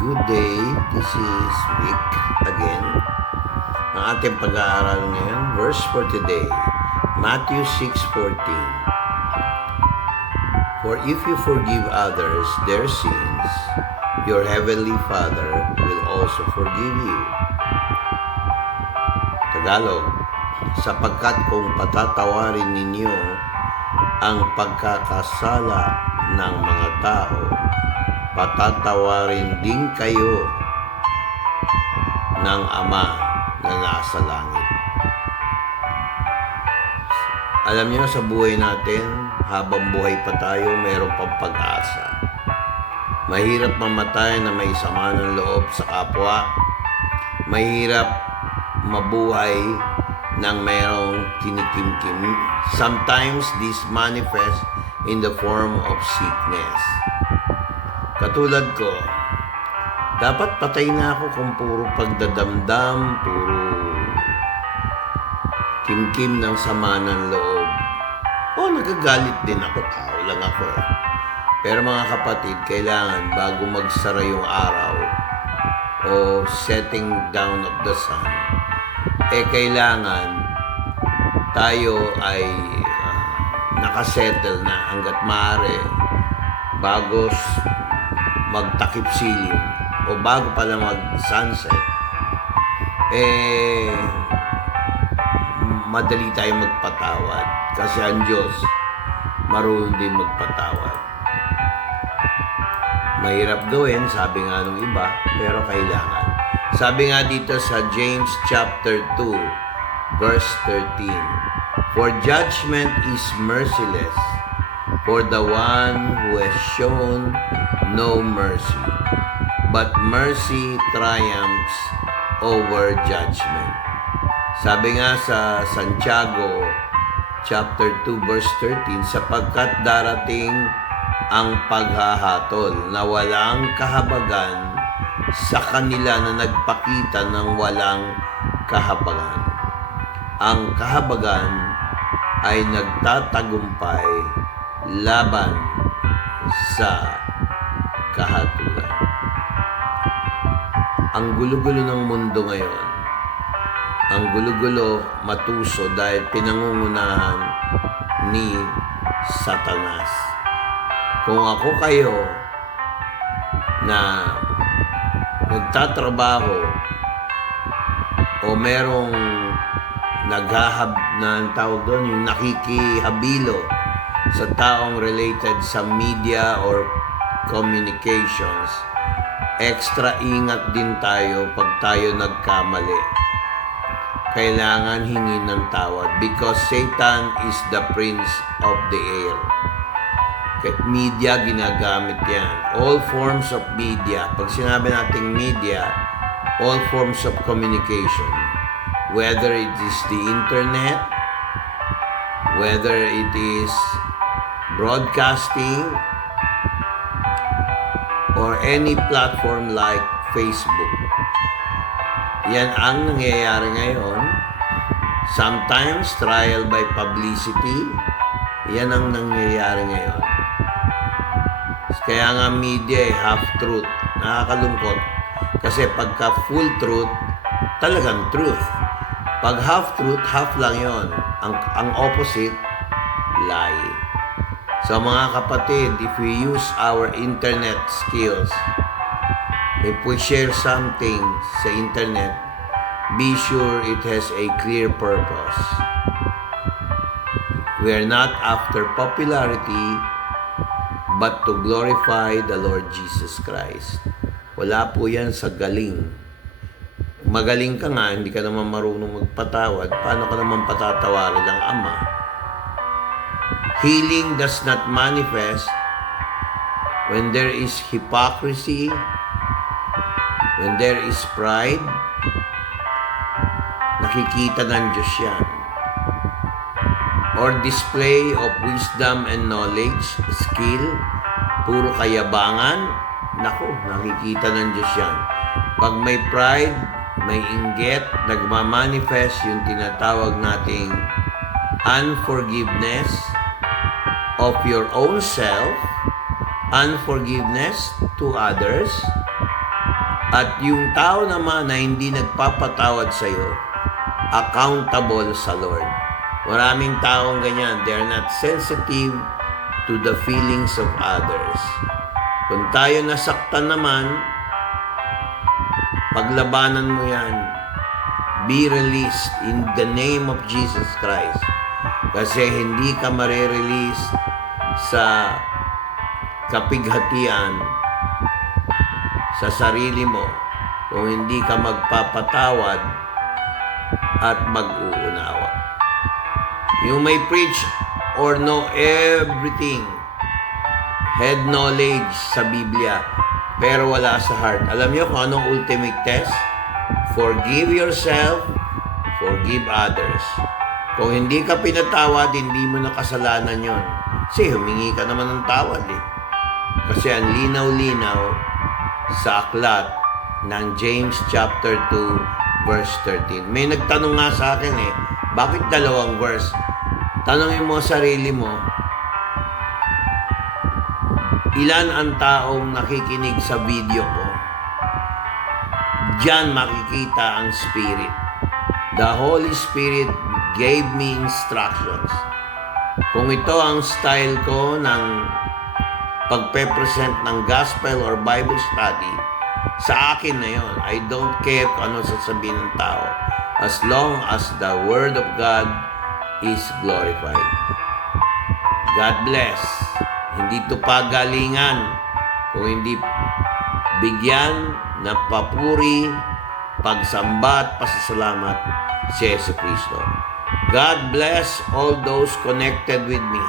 Good day. This is Vic again. Ang ating pag-aaral ngayon, verse for today, Matthew 6:14. For if you forgive others their sins, your heavenly Father will also forgive you. Tagalog, sapagkat kung patatawarin ninyo ang pagkakasala ng mga tao, patatawarin din kayo ng Ama na nasa langit. Alam niyo, sa buhay natin, habang buhay pa tayo, mayroon pang pag-asa. Mahirap mamatay na may sama ng loob sa kapwa. Mahirap mabuhay ng mayroong kinikimkim. Sometimes this manifests in the form of sickness. Katulad ko, dapat patay na ako kung puro pagdadamdam, puro kimkim ng sama ng loob. Nagagalit din ako, tao lang ako eh. Pero mga kapatid, kailangan bago magsara yung araw o setting down of the sun, kailangan tayo ay nakasettle na hanggat maaari bago magtakip silim o bago pala mag-sunset, madali tayong magpatawad kasi ang Diyos marunong din magpatawad. Mahirap gawin, sabi nga nung iba, pero kailangan. Sabi nga dito sa James chapter 2, verse 13, for judgment is merciless for the one who has shown no mercy, but mercy triumphs over judgment. Sabi nga sa Santiago chapter 2 verse 13, sapagkat darating ang paghahatol na walang kahabagan sa kanila na nagpakita ng walang kahabagan. Ang kahabagan ay nagtatagumpay laban sa kahatulan. Ang gulo-gulo ng mundo ngayon, ang gulo-gulo matuso dahil pinangungunahan ni Satanas. Kung ako kayo na nagtatrabaho o merong ang tawag doon, yung nakikihabilo sa taong related sa media or communications, extra ingat din tayo pag tayo nagkamali. Kailangan hingin ng tawad because Satan is the prince of the air. Media, ginagamit yan. All forms of media. Pag sinabi nating media, all forms of communication. Whether it is the internet, whether it is broadcasting, or any platform like Facebook. Yan ang nangyayari ngayon. Sometimes, trial by publicity. Yan ang nangyayari ngayon. Kaya nga media half-truth. Nakakalungkot. Kasi pagka full truth, talagang truth. Pag half-truth, half lang yon. Ang opposite, lie. So mga kapatid, if we use our internet skills, if we share something sa internet, be sure it has a clear purpose. We are not after popularity, but to glorify the Lord Jesus Christ. Wala po yan sa galing. Magaling ka nga, hindi ka naman marunong magpatawad, paano ka naman patatawarin ng Ama? Healing does not manifest when there is hypocrisy, when there is pride. Nakikita ng Diyos yan. Or display of wisdom and knowledge, skill, puro kayabangan, naku, nakikita ng Diyos yan. Pag may pride, may inggit, nagmamanifest yung tinatawag nating unforgiveness of your own self, unforgiveness to others, At yung tao naman na hindi nagpapatawad sa iyo, accountable sa Lord. Maraming taong ganyan, they're not sensitive to the feelings of others. Kung tayo nasaktan naman, paglabanan mo yan. Be released in the name of Jesus Christ. Kasi hindi ka marirelease sa kapighatian sa sarili mo kung hindi ka magpapatawad at mag-uunawa. You may preach or know everything, head knowledge sa Biblia, pero wala sa heart. Alam niyo kung anong ultimate test? Forgive yourself, forgive others. Kung hindi ka pinatawad, hindi mo na kasalanan yon. Kasi humingi ka naman ng tawad eh. Kasi ang linaw-linaw sa aklat ng James chapter 2 verse 13. May nagtanong nga sa akin eh, bakit dalawang verse? Tanongin mo sarili mo, ilan ang taong nakikinig sa video ko? Diyan makikita ang Spirit. The Holy Spirit gave me instructions. Kung ito ang style ko ng pagpe-present ng gospel or Bible study, sa akin na yon. I don't care kung ano sasabihin ng tao as long as the Word of God is glorified. God bless. Hindi ito pagalingan kung hindi bigyan ng papuri, pagsamba at pasasalamat si Yesu Cristo. God bless all those connected with me.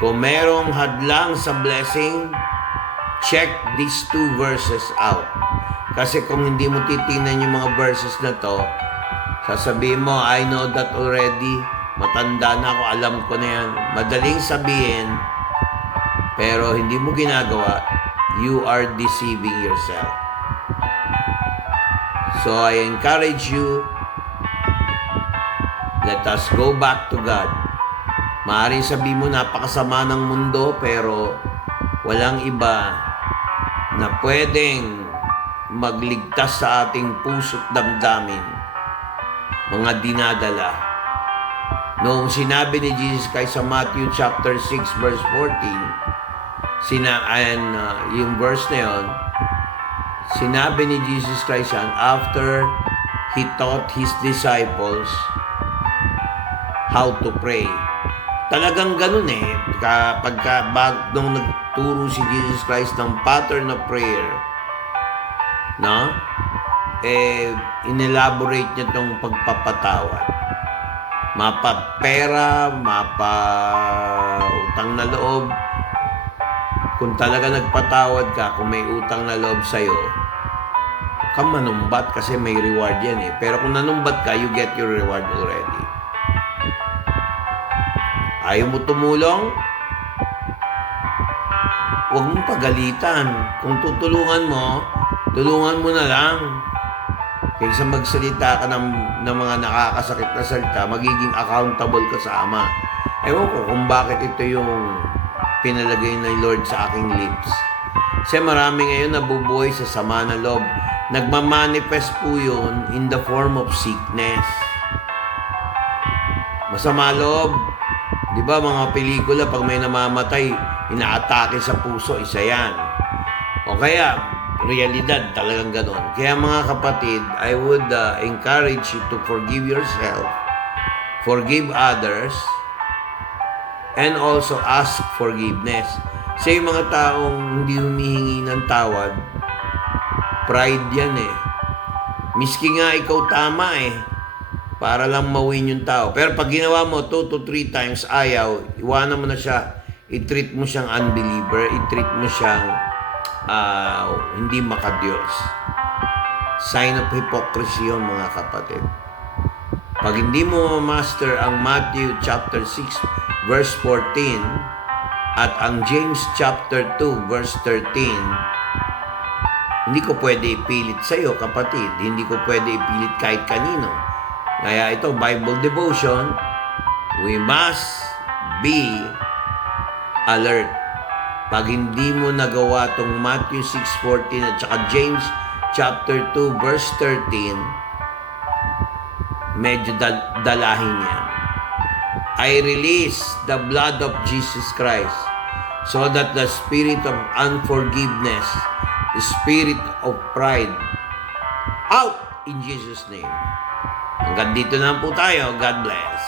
Kung merong hadlang sa blessing, check these 2 verses out. Kasi kung hindi mo titingnan yung mga verses na to, sasabihin mo, I know that already. Matanda na ako, alam ko na yan. Madaling sabihin, pero hindi mo ginagawa, you are deceiving yourself. So I encourage you, let us go back to God. Maaaring sabihin mo, napakasama ng mundo, pero walang iba na pwedeng magligtas sa ating puso't damdamin. Mga dinadala. Noong sinabi ni Jesus Christ sa Matthew chapter 6 verse 14, yung verse na yun, sinabi ni Jesus Christ yan after He taught His disciples how to pray. Talagang ganun eh. Nung nagturo si Jesus Christ ng pattern of prayer, no? Inelaborate niya itong pagpapatawad. Mapa pera, mapa utang na loob. Kung talaga nagpatawad ka, kung may utang na loob sa'yo, huwag kang manumbat kasi may reward yan eh. Pero kung nanumbat ka, you get your reward already. Ayaw mo tumulong? Huwag mong pagalitan. Kung tutulungan mo, tulungan mo na lang. Kaysa magsalita ka ng mga nakakasakit na salita, magiging accountable ka sa Ama. Ewan ko kung bakit ito yung pinalagay ng Lord sa aking lips. Kasi marami ngayon nabubuhay sa sama ng loob. Nagmamanifest po yun in the form of sickness. Masama loob. Di ba mga pelikula, pag may namamatay, inaatake sa puso, isa yan. O kaya, realidad talagang ganon. Kaya mga kapatid, I would encourage you to forgive yourself, forgive others, and also ask forgiveness. Sa yung mga taong hindi humihingi ng tawad, pride yan eh. Miski nga ikaw tama eh, para lang mawin yung tao. Pero pag ginawa mo 2 to 3 times ayaw, iwanan mo na siya, i-treat mo siyang unbeliever, i-treat mo siyang hindi makadiyos. Sign of hypocrisy yun mga kapatid. Pag hindi mo master ang Matthew chapter 6 verse 14 at ang James chapter 2 verse 13, hindi ko pwede ipilit sa iyo kapatid. Hindi ko pwede ipilit kahit kanino. Kaya ito, Bible devotion, we must be alert. Pag hindi mo nagawa tong Matthew 6:14 at saka James chapter 2, verse 13, medyo dalahin yan. I release the blood of Jesus Christ so that the spirit of unforgiveness, the spirit of pride, out in Jesus' name. Hanggang dito na po tayo. God bless.